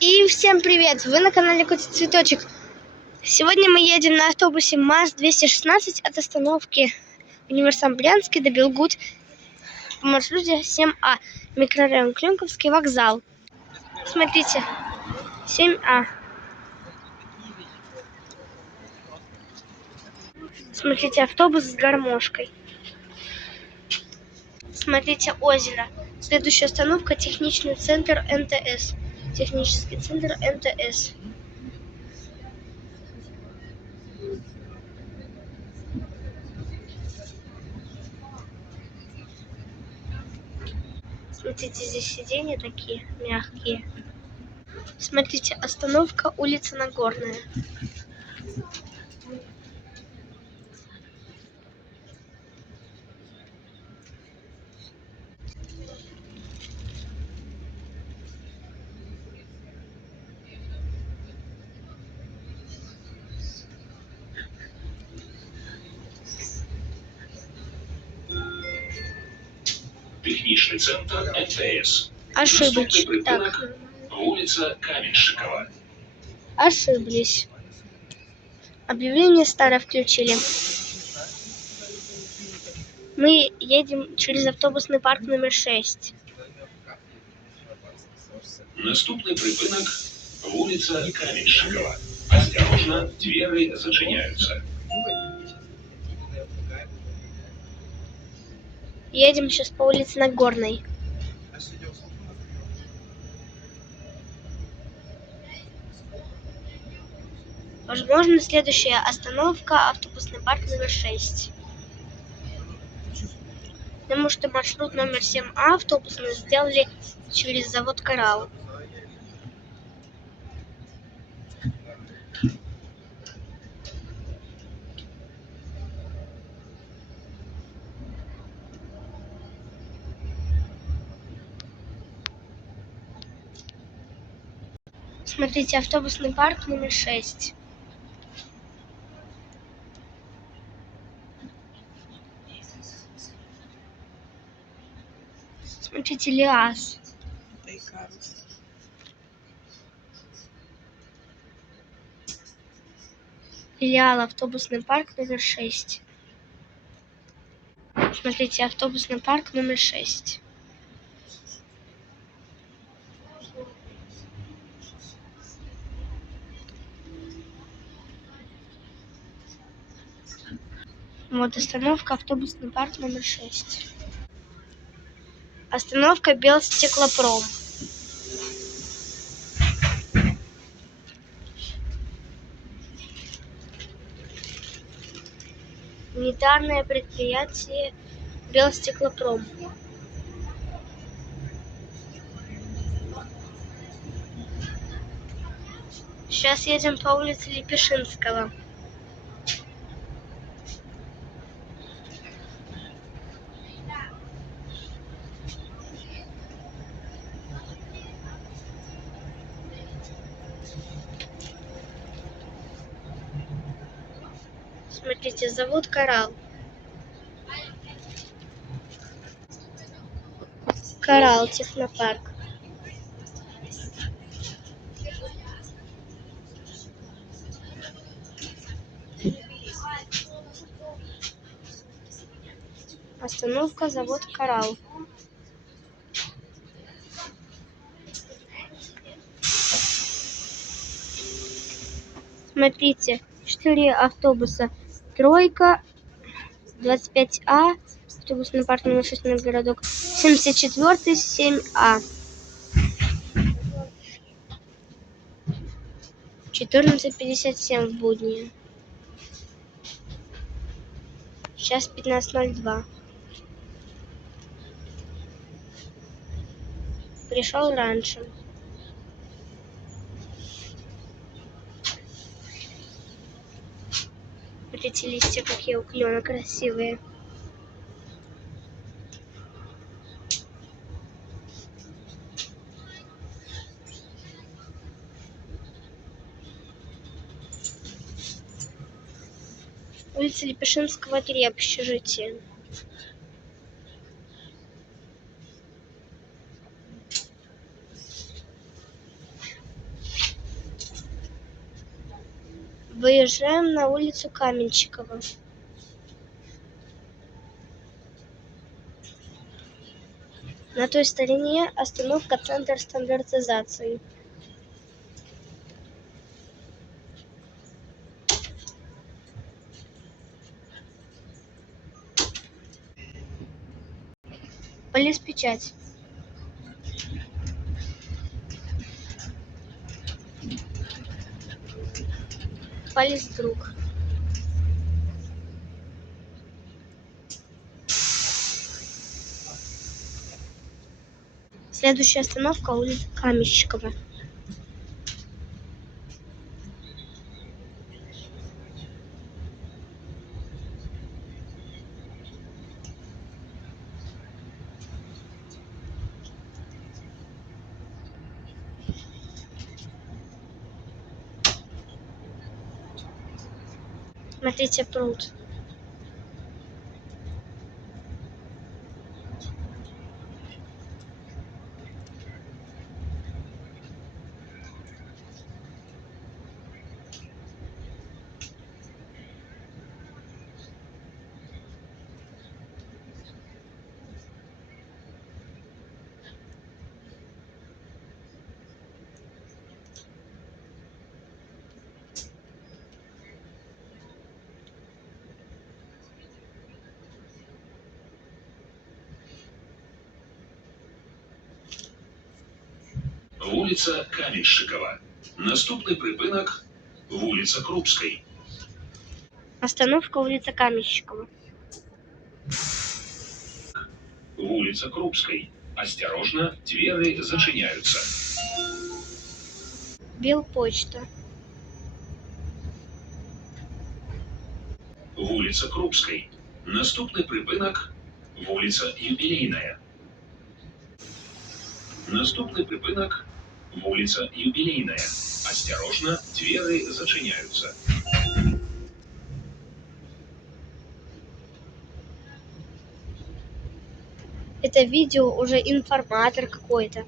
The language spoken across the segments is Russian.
И всем привет! Вы на канале Котик Цветочек. Сегодня мы едем на автобусе МАЗ-216 от остановки Универсам Брянский до Белгут по маршруте 7А, микрорайон Клюнковский вокзал. Смотрите, 7А. Смотрите, автобус с гармошкой. Смотрите, озеро. Следующая остановка — технический центр МТС. Технический центр МТС. Смотрите, здесь сиденья такие мягкие. Смотрите, остановка улица Нагорная. Технічний центр МТС. Ошиблись. Так. Улица Каменщикова. Ошиблись. Объявление старое включили. Мы едем через автобусный парк номер 6. Наступний припинок – вулиця Каменщикова. Осторожно, двери зачиняются. Едем сейчас по улице Нагорной. Возможно, следующая остановка — автобусный парк номер 6. Потому что маршрут номер 7А автобусный сделали через завод «Коралл». Смотрите, автобусный парк номер 6. Смотрите, ЛиАЗ. Филиал автобусный парк номер 6. Смотрите, автобусный парк номер 6. Вот остановка, автобусный парк номер 6. Остановка Белстеклопром. Унитарное предприятие Белстеклопром. Сейчас едем по улице Лепешинского. Смотрите, завод «Коралл». «Коралл» технопарк. Остановка завод «Коралл». Смотрите, 4 автобуса. Тройка, 25А, автобусный парк номер 6, городок, 74-й, 7А. 14:57 в будни. Сейчас 15:02. Пришел раньше. Вот эти листья, какие у клена красивые. Улица Лепешинского, 3, общежитие. Выезжаем на улицу Каменщикова. На той стороне остановка «Центр стандартизации». Полиспечать. Полисдруг. Следующая остановка улица Каменщикова. Смотрите, пруд. Вулиця Каменщикова. Наступний припинок вулиця Крупський. Остановка улица Каменщикова. Вулиця Крупський. Осторожно, двери зачиняються. Белпочта. Вулиця Крупський. Наступний припинок вулиця Юбілейна. Наступний припинок вулиця Юбілейна. Осторожно, двери зачиняються. Это видео уже информатор какой-то.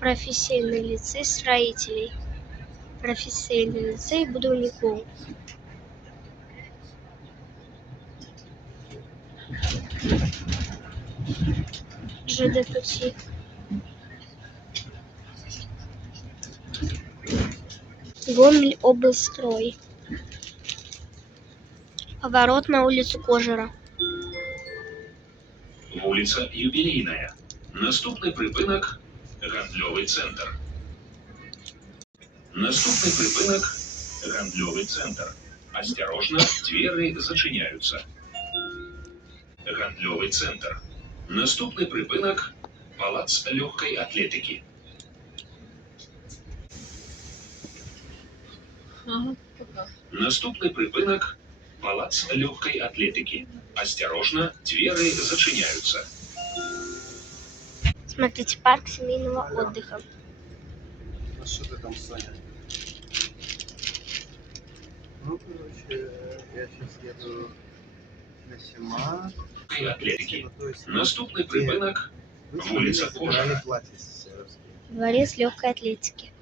Профессиональный лицей строителей. Профессиональный лицей будовников. ЖД пути. Гомель облстрой. Поворот на улицу Кожера. Вулиця Юбілейна. Наступний припинок гандльовий центр. Наступний припинок гандльовий центр. Осторожно, двери зачиняються. Гандльовий центр. Наступний припинок палац легкої атлетики. Наступний припинок палац легкої атлетики. Осторожно, двери зачиняються. Смотрите, парк семейного отдыха. А что ты там, Саня? Ну, короче, я сейчас еду на Сима. Легкої атлетики. Ну, то есть, Наступний припинок вы вулиця забрали Кожера. платье сестерские. Дворец легкой атлетики.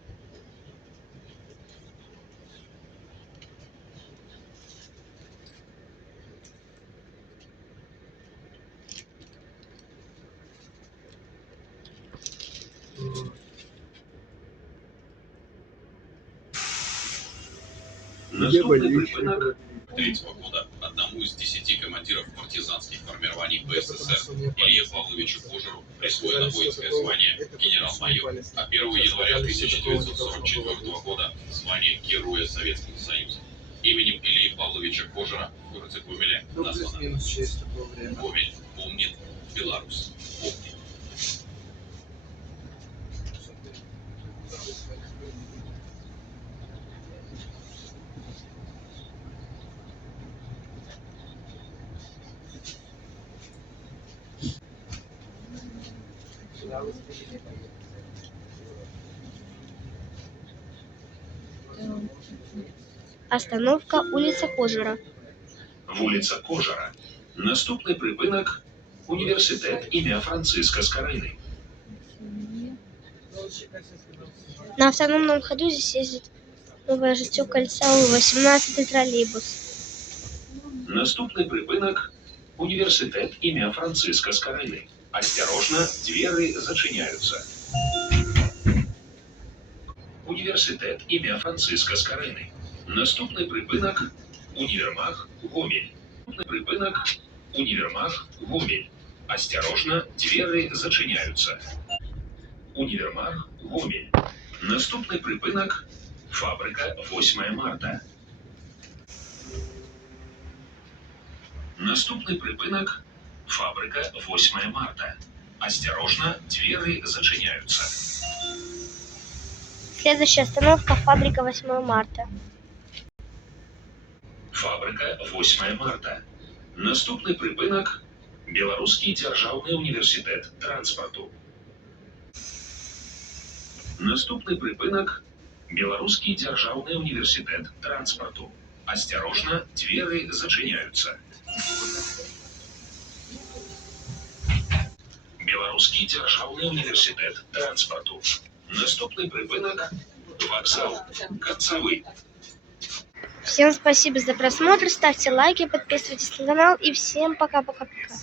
Наступний припинок 1903 года одному из 10 командиров партизанских формирований БССР Илье Павловичу Кожеру присвоено воинское звание генерал-майор, а 1 января 1944 года звание Героя Советского Союза. Именем Ильи Павловича Кожера в городе Гомеле Ну, названо плюс-минус через такое время. Гомель помнит Беларусь. Помнит. Остановка улица Кожера. вулиця Кожера. Наступний припинок університет ім'я Франциска Скорини. На автономном ходу здесь ездит новое життя кольца 18 троллейбус. Наступний припинок – університет ім'я Франциска Скорини. Осторожно, двери зачиняються. Університет ім'я Франциска Скорини. Наступний припинок – універмаг Гомель. Наступний припинок – універмаг Гомель. Осторожно, двери зачиняються. Універмаг Гомель. Наступний припинок – фабрика 8 марта. Наступний припинок – фабрика 8 марта. Осторожно, двери зачиняються. Следующая остановка – фабрика 8 марта. Фабрика 8 марта. Наступний припинок – Белорусский державний університет транспорту. Наступний припинок – Белорусский державний університет транспорту. Осторожно, двери зачиняються. Белорусский державний університет транспорту. Наступний припинок – вокзал Концевый. Всем спасибо за просмотр, ставьте лайки, подписывайтесь на канал и всем пока-пока-пока.